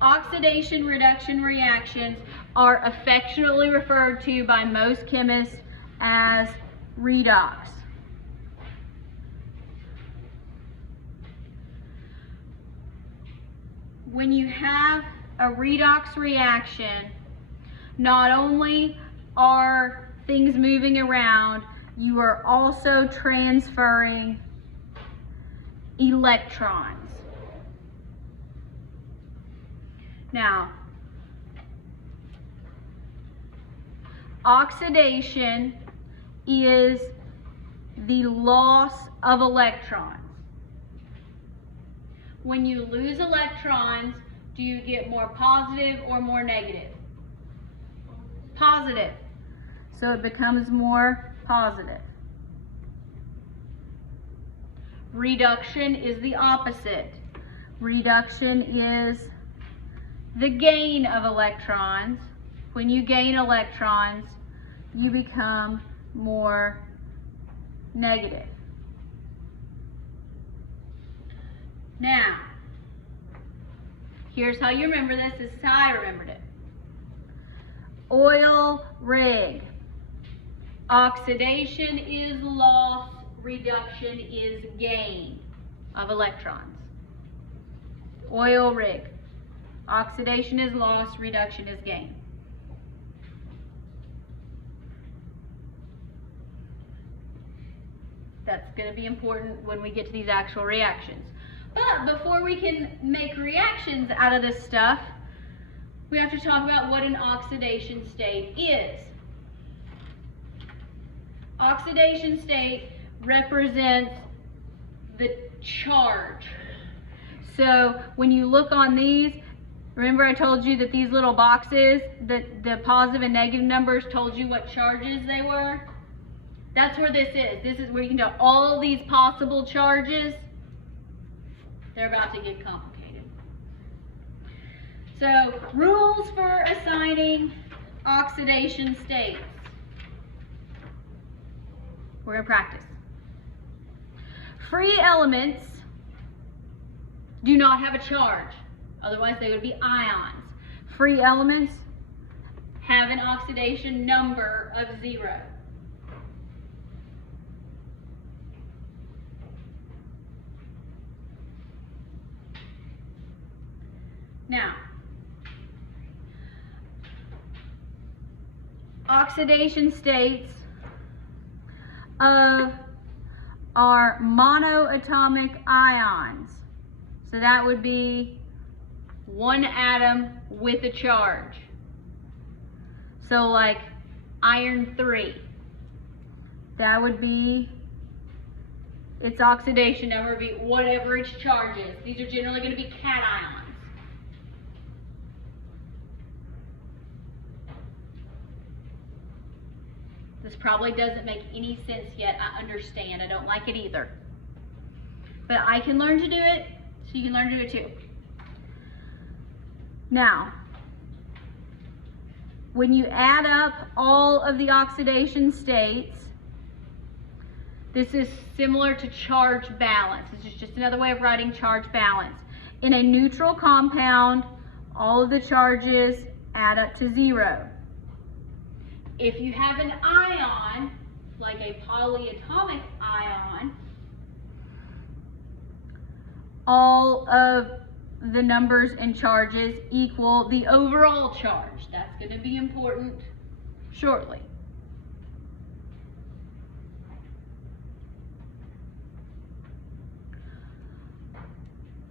Oxidation reduction reactions are affectionately referred to by most chemists as redox. When you have a redox reaction, not only are things moving around, you are also transferring electrons. Now, oxidation is the loss of electrons. When you lose electrons, do you get more positive or more negative? Positive. So it becomes more positive. Reduction is the opposite. Reduction is the gain of electrons. When you gain electrons, you become more negative. Now, here's how you remember this. This is how I remembered it. Oil rig. Oxidation is loss, reduction is gain of electrons. Oil rig. Oxidation is loss, reduction is gain. That's going to be important when we get to these actual reactions. But before we can make reactions out of this stuff, we have to talk about what an oxidation state is. Oxidation state represents the charge. So when you look on these, remember I told you that these little boxes, the positive and negative numbers told you what charges they were? That's where this is. This is where you can tell all these possible charges. They're about to get complicated. So, rules for assigning oxidation states. We're going to practice. Free elements do not have a charge. Otherwise, they would be ions. Free elements have an oxidation number of 0. Now, oxidation states of our monoatomic ions. So that would be one atom with a charge. So like iron 3, that would be its oxidation number would be whatever its charge is. These are generally going to be cations. This probably doesn't make any sense yet. I understand. I don't like it either. But I can learn to do it, so you can learn to do it too. Now, when you add up all of the oxidation states, this is similar to charge balance. This is just another way of writing charge balance. In a neutral compound, all of the charges add up to 0. If you have an ion, like a polyatomic ion, all of the numbers and charges equal the overall charge. That's going to be important shortly.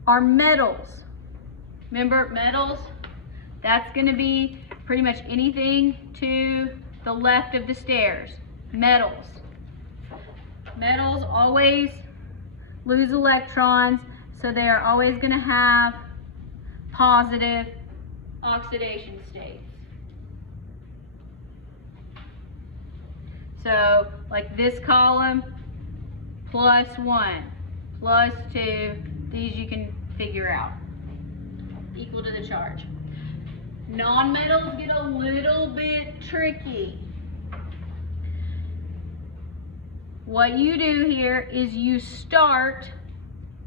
Our metals. Remember metals? That's going to be pretty much anything to the left of the stairs. Metals. Metals always lose electrons, so they are always going to have positive oxidation states. So, like this column, +1, +2, these you can figure out, equal to the charge. Non-metals get a little bit tricky. What you do here is you start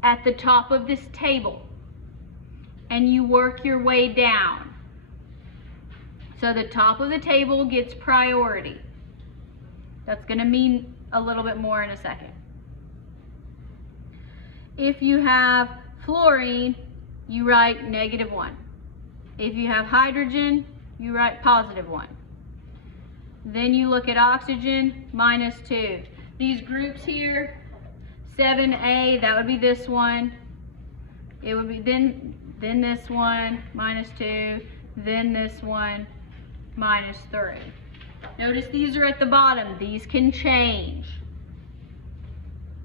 at the top of this table and you work your way down. So the top of the table gets priority. That's going to mean a little bit more in a second. If you have fluorine, you write -1. If you have hydrogen, you write +1. Then you look at oxygen, -2. These groups here, 7A, that would be this one. It would be then this one, -2, then this one, -3. Notice these are at the bottom. These can change.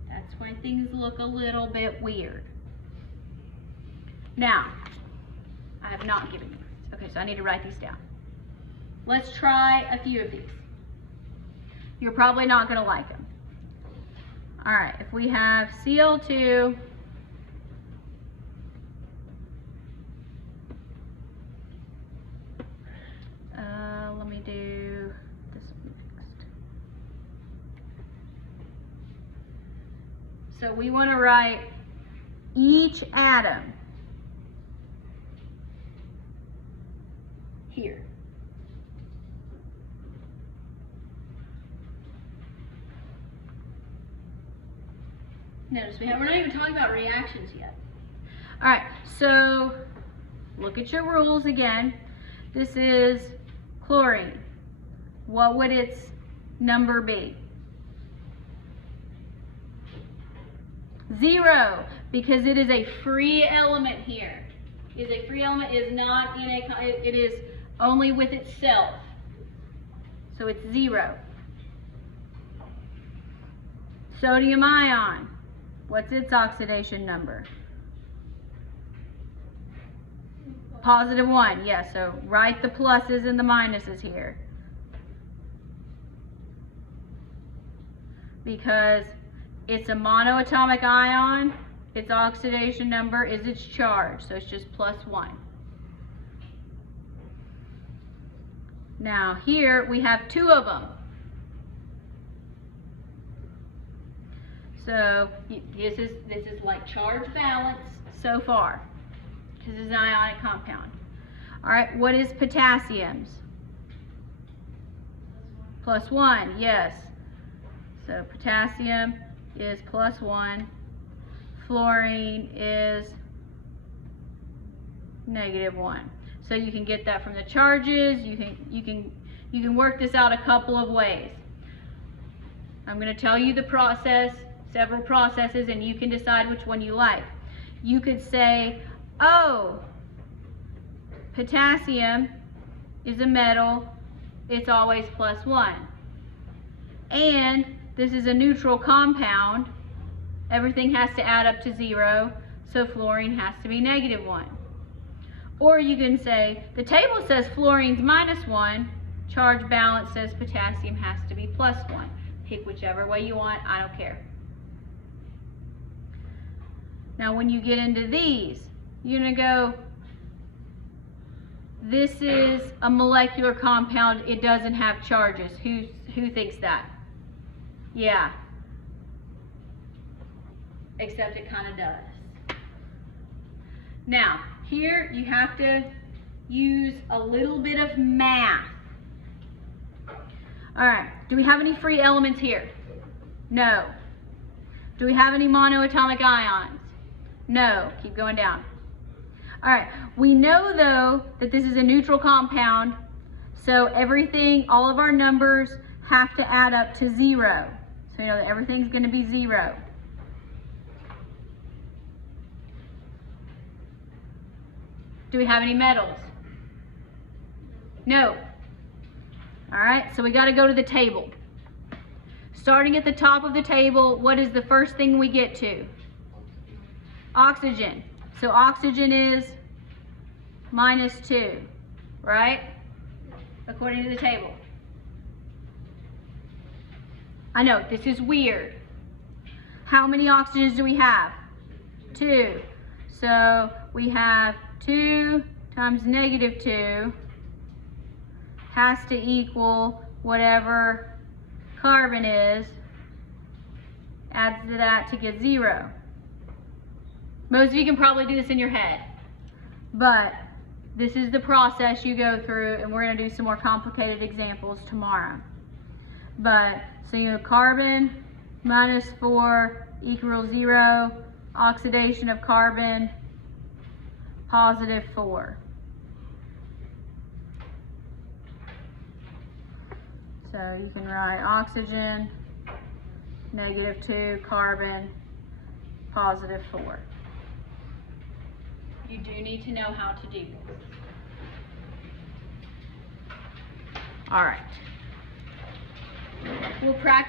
That's why things look a little bit weird. Now, I have not given you these. Okay, so I need to write these down. Let's try a few of these. You're probably not going to like them. All right, if we have Cl2, let me do this one next. So we want to write each atom here. Notice we're not even talking about reactions yet. All right, so look at your rules again. This is chlorine. What would its number be? 0, because it is a free element here. Is a free element, is not in a, it is only with itself. So it's 0. Sodium ion. What's its oxidation number? +1, yes, so write the pluses and the minuses here. Because it's a monoatomic ion, its oxidation number is its charge, so it's just +1. Now here we have 2 of them. So this is like charge balance so far, because it's an ionic compound. All right, what is potassium's? +1, yes. So potassium is +1. Fluorine is -1. So you can get that from the charges. You can work this out a couple of ways. I'm going to tell you the process, several processes, and you can decide which one you like. You could say, oh, potassium is a metal, it's always +1. And this is a neutral compound, everything has to add up to 0, so fluorine has to be -1. Or you can say, the table says fluorine's -1, charge balance says potassium has to be +1. Pick whichever way you want, I don't care. Now when you get into these, you're going to go, this is a molecular compound, it doesn't have charges. Who thinks that? Yeah. Except it kind of does. Now, here you have to use a little bit of math. All right, do we have any free elements here? No. Do we have any monoatomic ions? No. Keep going down. All right, we know though that this is a neutral compound, so everything, all of our numbers have to add up to 0. So you know that everything's going to be 0. Do we have any metals? No. All right, so we got to go to the table. Starting at the top of the table, what is the first thing we get to? Oxygen. So oxygen is -2, right? According to the table. I know, this is weird. How many oxygens do we have? 2. So we have 2 times -2 has to equal whatever carbon is. Adds to that to get 0. Most of you can probably do this in your head. But this is the process you go through, and we're going to do some more complicated examples tomorrow. But, so you have carbon -4 equals 0, oxidation of carbon +4. So you can write oxygen, -2, carbon, +4. You do need to know how to do this. All right. We'll practice.